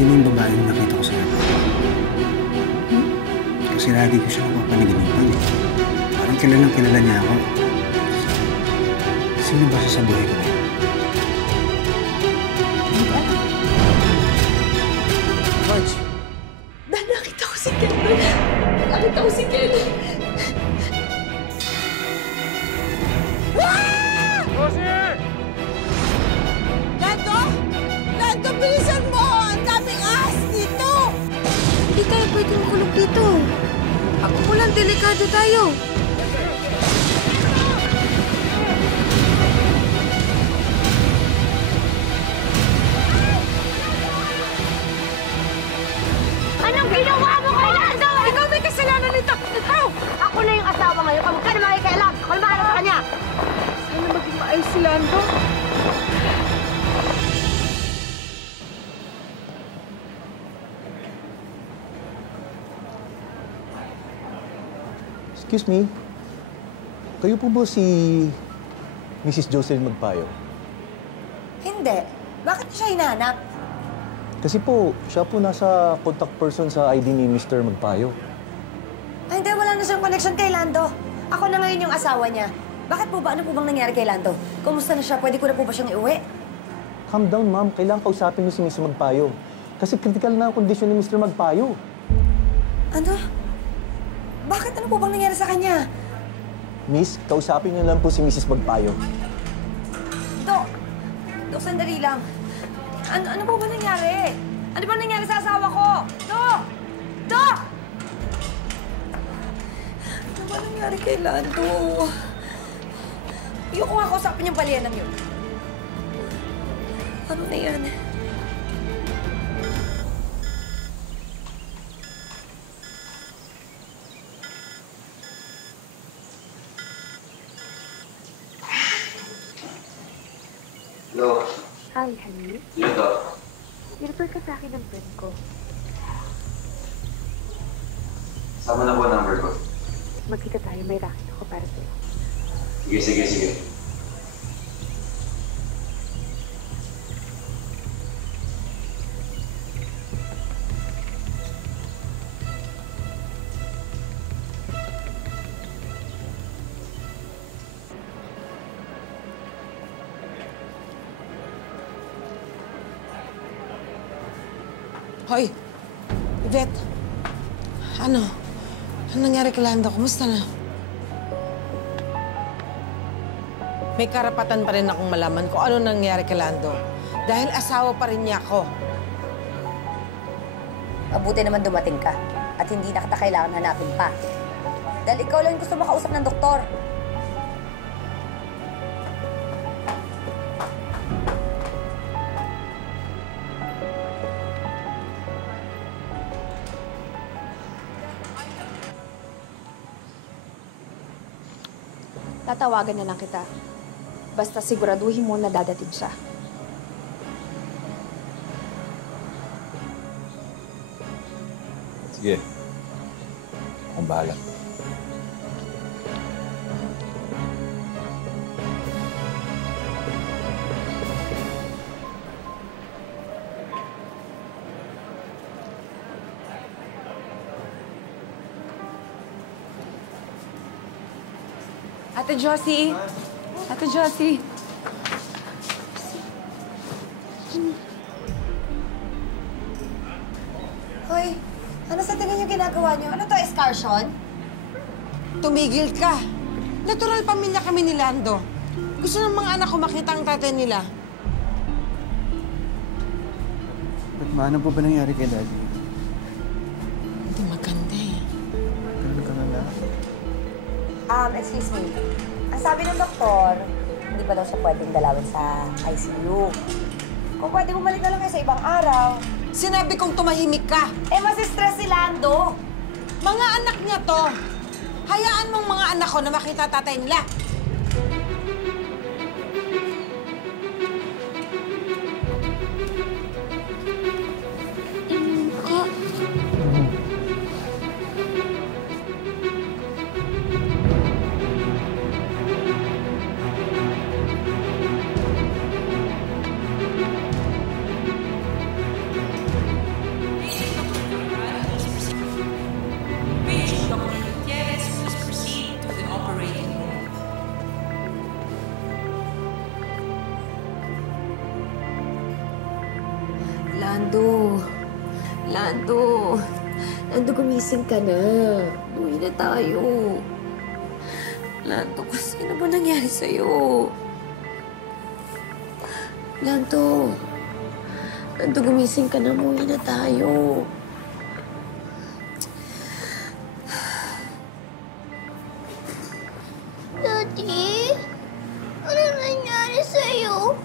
Sino yung babaeng nakita ko sa labas? Kasi lagi ko siya napapanaginipan eh. Parang kilala niya ako. Sino ba siya sa buhay ko ngayon? Hindi ko alam. George! Nakita ko si Kelly. Nakita ko si Kelly. Rosie! Lando! Lando, bilisan mo! Ang daming ahas dito! Hindi tayo pwede makulog dito. Ako mo lang, delikado tayo. Anong ginawa mo kay Lando? Ikaw may kasalanan nito! Ikaw! Ako na yung asawa ngayon. Kamukha na makikialam. Ako na bahala sa kanya. Sana maging maayos si Lando. Excuse me, kayo po ba si Mrs. Jocelyn Magpayo? Hindi. Bakit siya hinahanap? Kasi po, siya po nasa contact person sa ID ni Mr. Magpayo. Ay, hindi. Wala na siyang connection kay Lando. Ako na ngayon yung asawa niya. Bakit po ba? Ano po bang nangyari kay Lando? Kumusta na siya? Pwede ko na po ba siyang iuwi? Calm down, ma'am. Kailangan kausapin niyo si Mr. Magpayo. Kasi critical na ang kondisyon ni Mr. Magpayo. Ano? Bakit? Ano po bang nangyari sa kanya? Miss, kausapin niyo lang po si Mrs. Magpayo. Dok! Dok, sandali lang. Ano po ba nangyari? Ano ba nangyari sa asawa ko? Dok! Dok! Ano ba nangyari kay Lando? Ayoko nga kausapin yung palianang yun. Ano na yan? Hello. Hi, honey. Sino to? Nirefer ka sa akin ng friend ko. Sama na po ang number ko. Magkita tayo, may racket ako para sa'yo. Sige. Hoy, Yvette. Ano? Ano nangyari kay Lando? Kumusta na? May karapatan pa rin akong malaman kung ano nangyari kay Lando. Dahil asawa pa rin niya ako. Mabuti naman dumating ka at hindi na kita kailangan hanapin pa. Dahil ikaw lang gusto makausap ng doktor. Tatawagan na lang kita. Basta siguraduhin mo na dadating siya. Sige. Akong bahala. Ate Josie! Ate Josie! Hoy, ano sa tingin niyo ginagawa niyo? Ano to, excursion? Tumigil ka! Natural pamilya kami ni Lando. Gusto ng mga anak ko makita ang tatay nila. Ba't ba? Ano po ba nangyari kay Daddy? Hindi maganda eh. Ganun ka na lang. Excuse me. Ang sabi ng doktor, hindi pa daw siya pwedeng dalawin sa ICU. Kung pwede bumalik na lang kayo sa ibang araw. Sinabi kong tumahimik ka! Mas stress si Lando. Mga anak niya to! Hayaan mong mga anak ko na makita tatay nila! Lando. Lando. Lando, gumising ka na. Uwi na tayo. Lando, kasi ano ba nangyari sa'yo? Lando. Lando, gumising ka na. Uwi na tayo. Daddy? Ano nangyari sa'yo?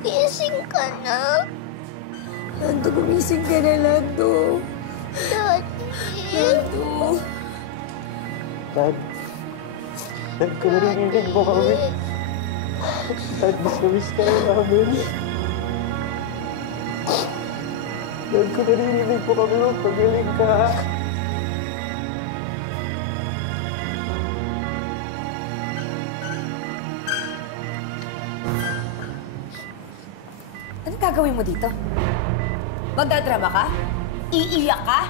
Gising ka na? Lando, gumising ka na, Lando. Daddy? Lando. Dad, kung narinig mo kami, Dad, miss ka na namin. Dad, kung narinig mo kami, pagaling ka. Anong gagawin mo dito? Magdadrama ka? Iiyak ka?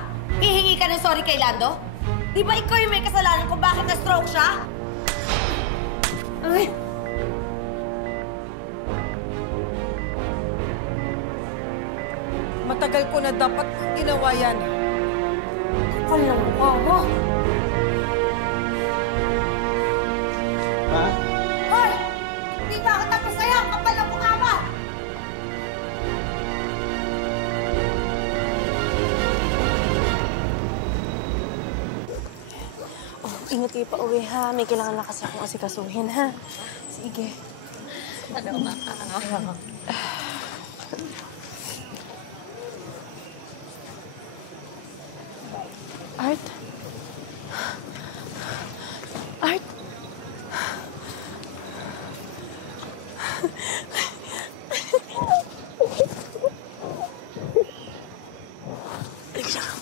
Hihingi ka ng sorry kay Lando? Di ba ikaw yung may kasalanan kung bakit na-stroke siya? Ay! Matagal ko na dapat ginawa yan. Kapal ng mukha mo! Ha? Hoy! Hindi ba ako tapos sa'yo? Kapal ng mukha mo! Ingat kayo pa uwi, ha? May kailangan na kasi akong asikasuhin, ha? Sige. Art? Art?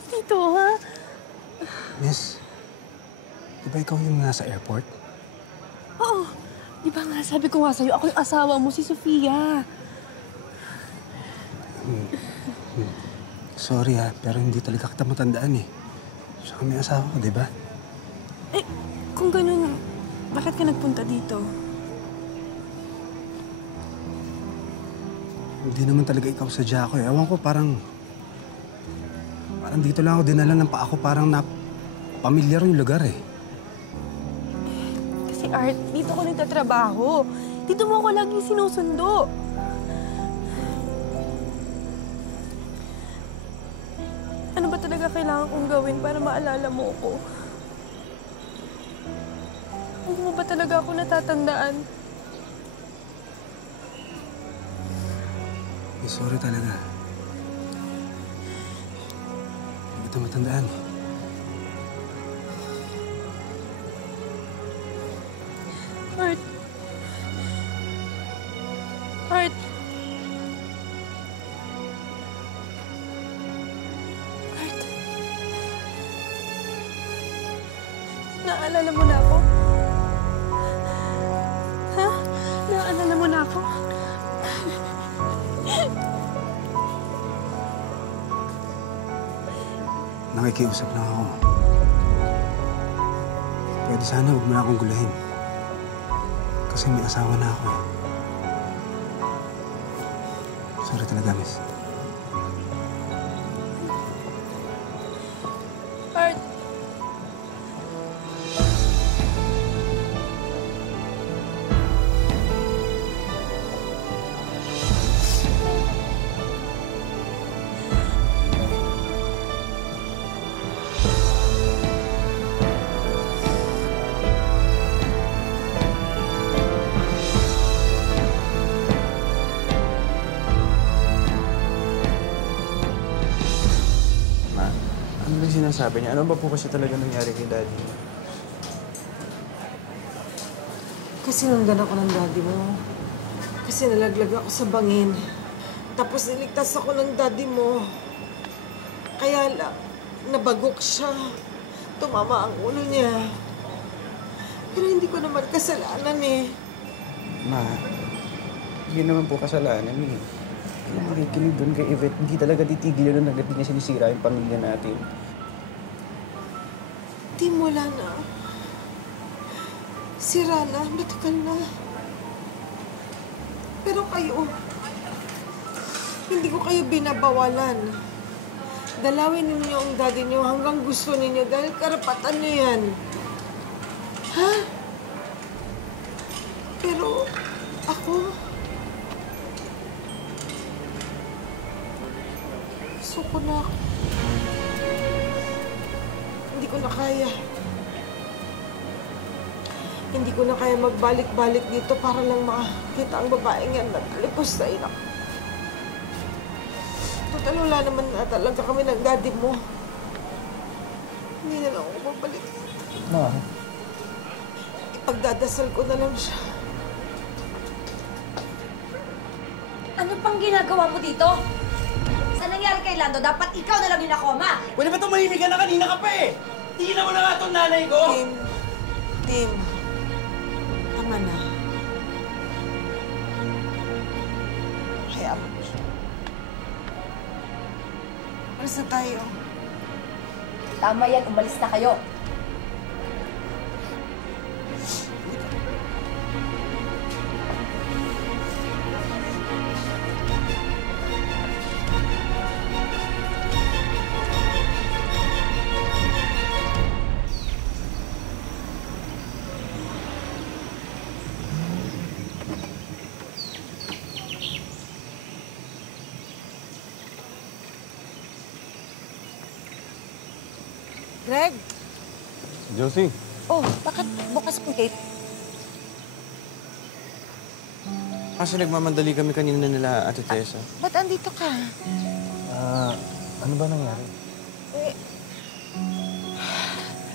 Dito, ha? Miss, di ba ikaw yung nasa airport? Oo. Di ba nga, sabi ko nga sa'yo, ako yung asawa mo, si Sofia. Sorry pero hindi talaga kita matandaan eh. Saka may asawa ko, di ba? Eh, kung ganun, bakit ka nagpunta dito? Hindi naman talaga ikaw sadya ko eh. Ewan ko, parang dito lang ako dinala ng paa ko. Parang pamilyar yung lugar eh. Kasi Art, dito ko nagtatrabaho. Dito mo ako laging sinusundo. Ano ba talaga kailangan kong gawin para maalala mo ako? Hindi mo ba talaga ako natatandaan? Eh, sorry talaga. Hindi kita matandaan eh. Art. Art. Art. Naalala mo na ako? Ha? Naalala mo na ako? Nakikiusap lang ako. Pwede sana huwag mo na akong gulahin. Kasi may asawa na ako eh. Sorry talaga, miss. Art. Ano ba sinasabi niya? Ano ba po kasi talaga nangyari kay Daddy? Kasi nanggan ako ng daddy mo. Kasi nalaglag ako sa bangin. Tapos niligtas ako ng daddy mo. Kaya lang, nabagok siya. Tumama ang ulo niya. Pero hindi ko naman kasalanan eh. Ma, yun naman po kasalanan eh. Kung makikinig doon kay Yvette, hindi talaga titigil yun hanggat di niya sinisira yung pamilya natin. Di wala na. Sira na, matagal na. Pero kayo, Hindi ko kayo binabawalan. Dalawin ninyo ang daddy niyo hanggang gusto ninyo dahil karapatan niyo yan. Ha? Pero ako... gusto ko na... Hindi ko na kaya. Hindi ko na kaya magbalik-balik dito para lang makakita ang babaeng yan na talipos sa inak. Total, wala naman na talaga kami ng daddy mo. Hindi na lang ako babalik. Ma? Ipagdadasal ko na lang siya. Ano pang ginagawa mo dito? Sa nangyari kay Lando, dapat ikaw na lang yung nakoma. Pwede ba tumahimik ka na? Kanina ka pa eh! Tingnan mo na nga itong nanay ko! Tim. Tama na. Hayaan mo siya. Alis na tayo. Tama yan, umalis na kayo. Greg? Josie? Oh, bakit bukas ang gate? Kasi nagmamandali kami kanina nila, Ate Tessa. Ba't andito ka? Ano ba nangyari?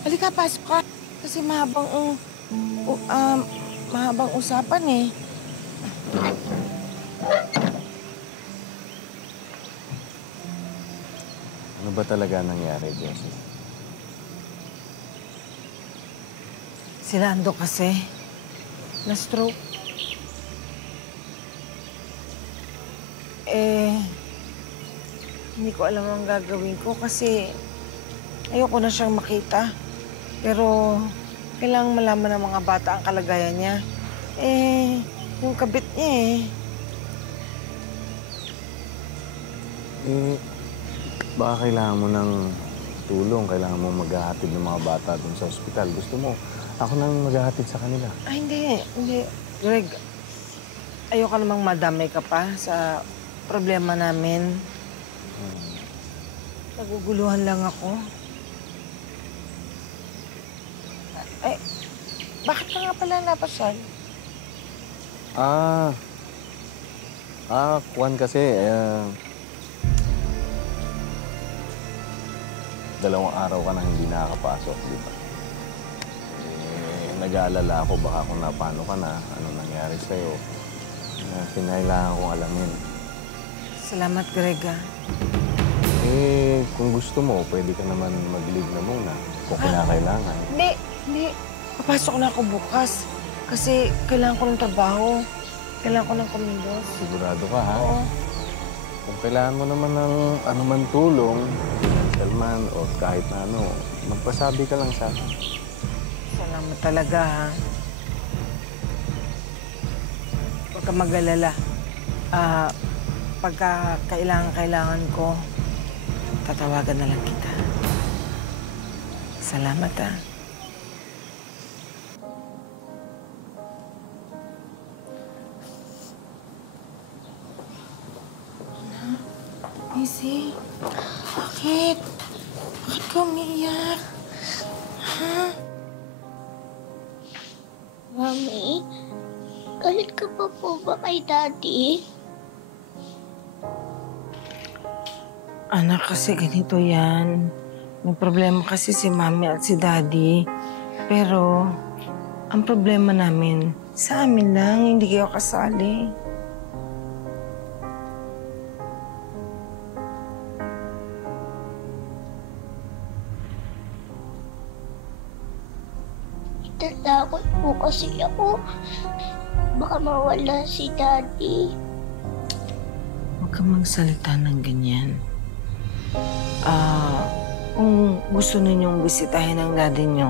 Halika, pasok ka. Kasi mahabang usapan eh. Ano ba talaga nangyari, Josie? Si Lando kasi, na-stroke. Hindi ko alam ang gagawin ko kasi ayoko na siyang makita. Pero kailangang malaman ng mga bata ang kalagayan niya. Yung kabit niya Baka kailangan mo ng tulong, kailangan mo maghahatid ng mga bata dun sa ospital. Gusto mo, ako nang maghahatid sa kanila. Ay, hindi. Greg, ayoko namang madamay ka pa sa problema namin. Naguguluhan lang ako. Bakit ka nga pala napasyal? Kuwan kasi, 2 araw ka na hindi nakakapasok, di ba? Nag-aalala ako baka kung napano ka na, ano nangyari sa'yo. Kinailangan kong alamin. Salamat, Greg, Kung gusto mo, pwede ka naman mag-leave na muna kung kinakailangan. Hindi. Papasok na ako bukas. Kasi kailangan ko ng trabaho. Kailangan ko ng kumindos. Sigurado ka, ha? Oo. Kung kailangan mo naman ng anuman tulong, financial man o kahit na ano, magpasabi ka lang sa akin. Salamat talaga, ha? Huwag ka mag-alala. Pagka kailangan ko, tatawagan na lang kita. Salamat, ha? Missy, bakit? Bakit ka umiiyak? Ha? Mami, galit ka pa po ba kay Daddy? Anak, kasi ganito yan. May problema kasi si Mami at si Daddy. Pero, ang problema namin, sa amin lang, hindi kayo kasali. Natatakot po kasi ako. Baka mawala si Daddy. Huwag kang magsalita ng ganyan. Kung gusto ninyong bisitahin ang daddy nyo,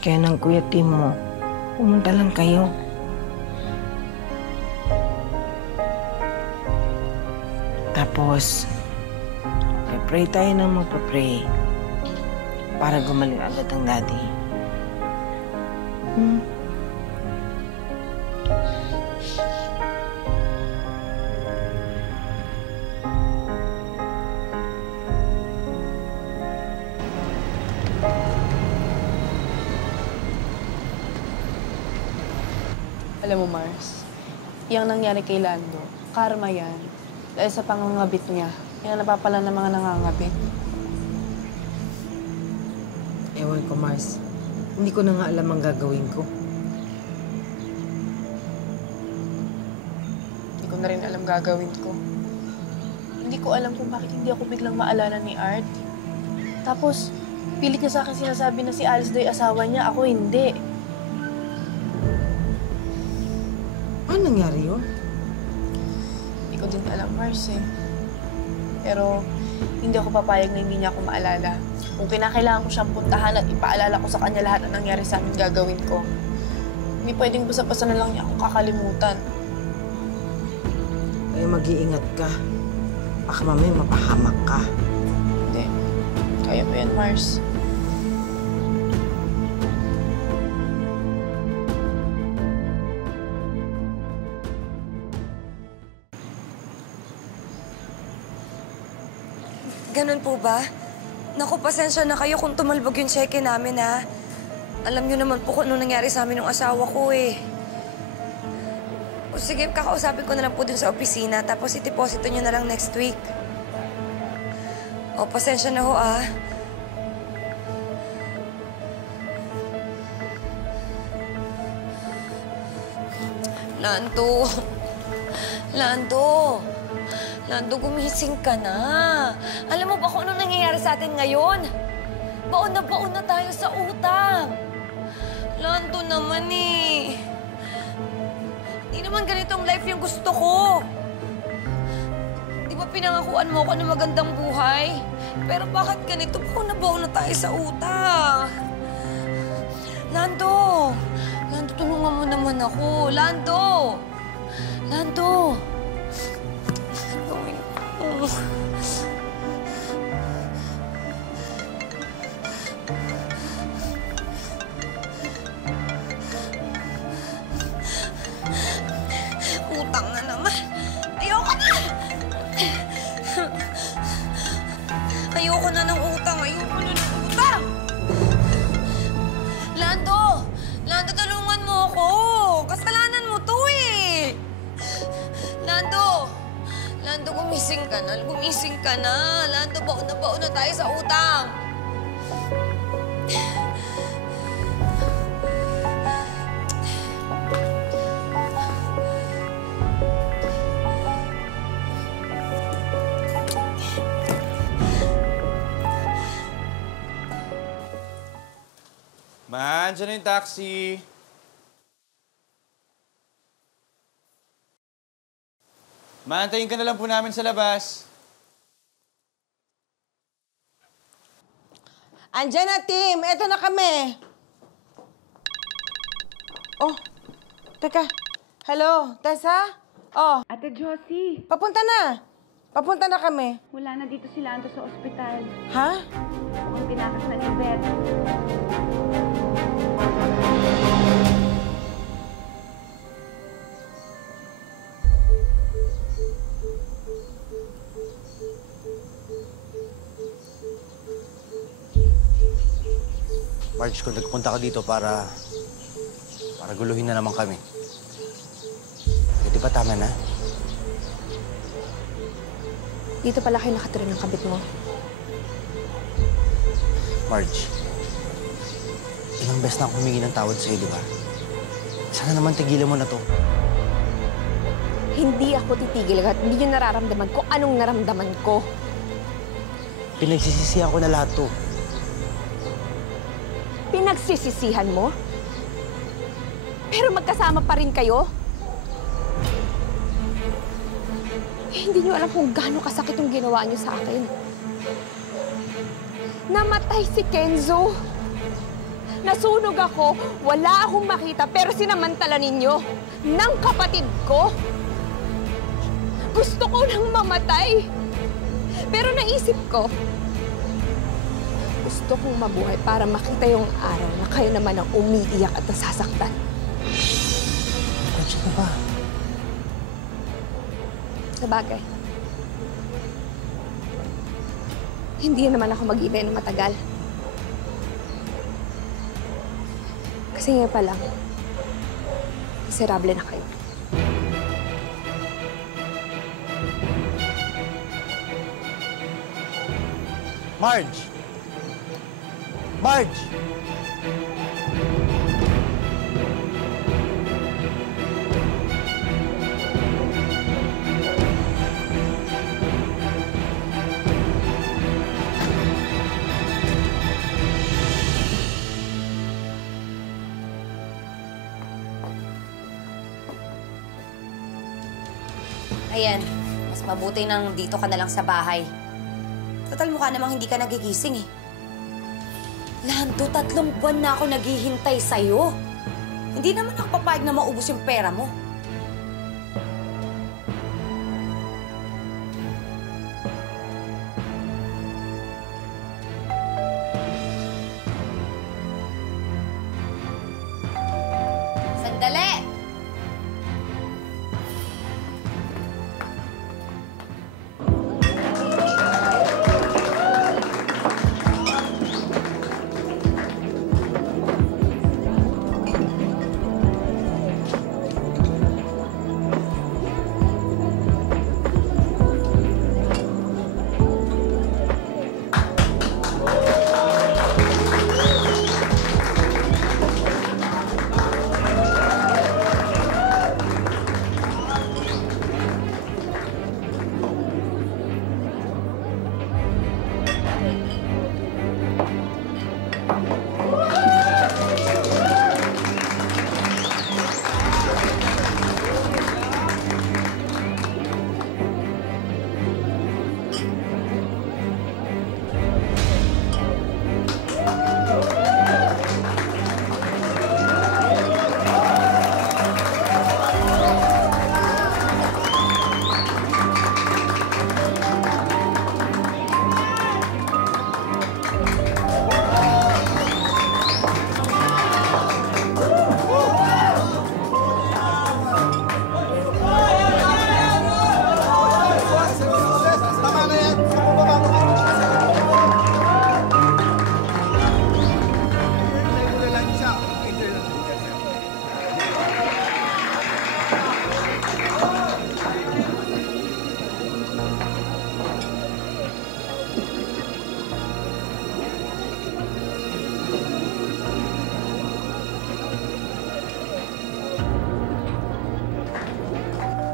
kaya ng Kuya Tim mo, pumunta lang kayo. Tapos, pray tayo ng magpa-pray para gumaling agad ang daddy. Alam mo, Mars, yung nangyari kay Lando, karma yan. Dahil sa pangangabit niya, yung napapala ng mga nangangabit. Ewan ko, Mars. Hindi ko na nga alam ang gagawin ko. Hindi ko na rin alam gagawin ko. Hindi ko alam kung bakit hindi ako biglang maalala ni Art. Tapos, pilit niya sa akin sinasabi na si Alice daw yung asawa niya, ako hindi. Ano nangyari yun? Hindi ko din alam, Mars eh. Pero, hindi ako papayag na hindi niya ako maalala. Kung kinakailangan ko siyang puntahan at ipaalala ko sa kanya lahat ang nangyari sa amin, gagawin ko. Hindi pwedeng basta-basta na lang niya akong kakalimutan. Kaya mag-iingat ka. Baka mamaya mapahamak ka. Hindi. Kaya mo yan, Mars. Ganun po ba? Naku, pasensya na kayo kung tumalbog yung cheque namin, ha? Alam niyo naman po kung ano nangyari sa amin ng asawa ko, eh. O sige, kakausapin ko na lang po dun sa opisina, tapos itiposito niyo na lang next week. O, pasensya na ho, ah. Lando. Lando. Lando, gumising ka na. Alam mo ba kung ano nangyayari sa atin ngayon? Baon na tayo sa utang. Lando naman eh. Hindi naman ganitong life yung gusto ko. Di ba pinangakuan mo ako ng magandang buhay? Pero bakit ganito? Baon na tayo sa utang. Lando! Lando, tulungan mo naman ako. Lando! Lando! Utang na naman. Ayoko na! Ayoko na ng utang. Ayoko na ng utang! Lando! Lando, tulungan mo ako. Kasalanan mo to eh. Lando! Lando, gumising ka na. Gumising ka na. Lando, baon na tayo sa utang. Man, dyan na yung taxi. Maantayin ka na lang po namin sa labas. Andyan na, Tim. Eto na kami. Oh, teka. Hello, Tessa? Oh. Ate Josie, Papunta na. Papunta na kami. wala na dito si Lando sa ospital. Ha? Mukhang tinakas na ni Beth. Marge, kung nagpunta ka dito para guluhin na naman kami. Eh, di ba tama na? Dito pala kayo nakatira ng kabit mo. Marge, ilang beses na ako humingi ng tawad sa'yo, di ba? Sana naman tigilan mo na to. Hindi ako titigil at hindi nyo nararamdaman ko anong naramdaman ko. Pinagsisisihan ko na lahat to. Pinagsisisihan mo? Pero magkasama pa rin kayo? Hindi nyo alam kung gaano kasakit yung ginawa nyo sa akin. Namatay si Kenzo. Nasunog ako, wala akong makita, pero sinamantala ninyo ng kapatid ko. Gusto ko nang mamatay. Pero naisip ko, gusto kong mabuhay para makita yung araw na kayo naman ang umiiyak at nasasaktan. Konsya na ba? Sabagay. Hindi naman ako mag-iintay ng matagal. Kasi ngayon pa lang, miserable na kayo. Marge! Marge! Ayan, mas mabuti nang dito ka na lang sa bahay. Total, mukha namang hindi ka nagigising eh. Lando, 3 buwan na ako naghihintay sa'yo. Hindi naman ako papayag na maubos yung pera mo. Sandali!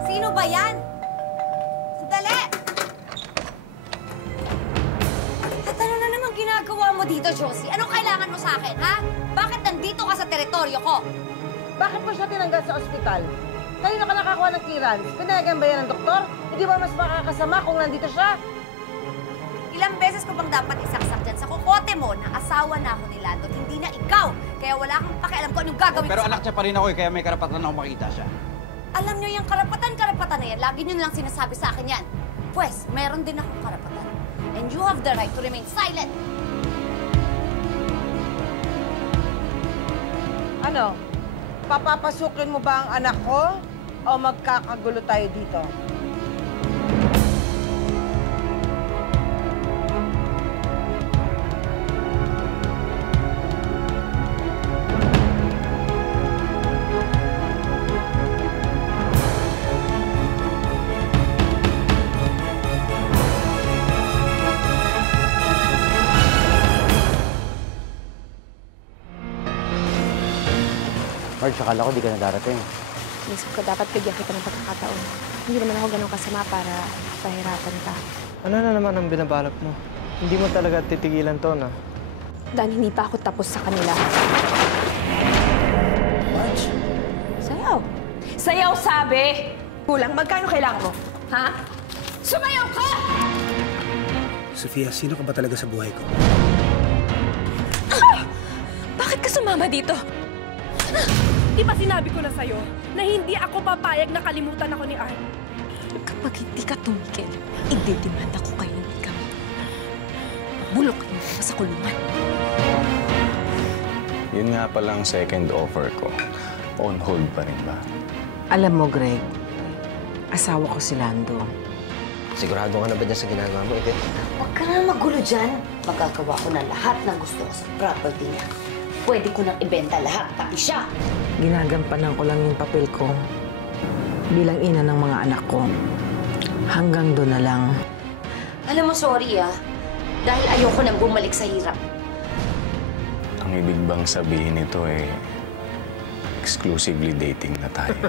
Sino ba yan? Sandali! At ano na naman ginagawa mo dito, Josie? Anong kailangan mo sa akin, ha? Bakit nandito ka sa teritoryo ko? Bakit mo siya tinanggal sa ospital? Kayo na ka nakakuha ng clearance. Pinayagan ba yan ng doktor? Hindi ba mas makakasama kung nandito siya? Ilang beses ko bang dapat isaksak dyan sa kukote mo na asawa na ako ni Lando, hindi na ikaw. Kaya wala kang pakialam kung anong gagawin Pero sa anak niya pa rin ako eh, kaya may karapatan na ako makita siya. Alam niyo yung karapatan na yan. Lagi niyo na lang sinasabi sa akin yan. Pwes, meron din akong karapatan. And you have the right to remain silent. Ano? Papapasukin mo ba ang anak ko? O magkakagulo tayo dito? Marge, akala ko di ka na darating. Isip ko dapat bigyan kita ng pagkakataon. Hindi naman ako ganun kasama para pahirapan ka. Ano na naman ang binabalak mo? Hindi mo talaga titigilan to, na? Dan, hindi pa ako tapos sa kanila. Marge? Sayaw. Sayaw, sabi! Kulang, magkano kailangan mo? Ha? Sumayaw ka! Sofia, sino ka ba talaga sa buhay ko? Ah! Bakit ka sumama dito? Di ba sinabi ko na sa'yo na hindi ako papayag na kalimutan ako ni Art? Kapag hindi ka tumigil, idedemanda ko kayo ng ikaw. Bulok kayo sa kulungan. Yun nga palang second offer ko. On hold pa rin ba? Alam mo, Greg, asawa ko si Lando. Sigurado ka na ba dyan sa ginagawa mo, Yvette? Huwag ka na magulo dyan. Magagawa ko na lahat ng gusto ko sa property niya. Pwede ko nang ibenta lahat, pati siya. Ginagampanan ko lang yung papel ko bilang ina ng mga anak ko. Hanggang doon na lang. Alam mo, sorry dahil ayoko nang bumalik sa hirap. Ang ibig bang sabihin nito exclusively dating na tayo?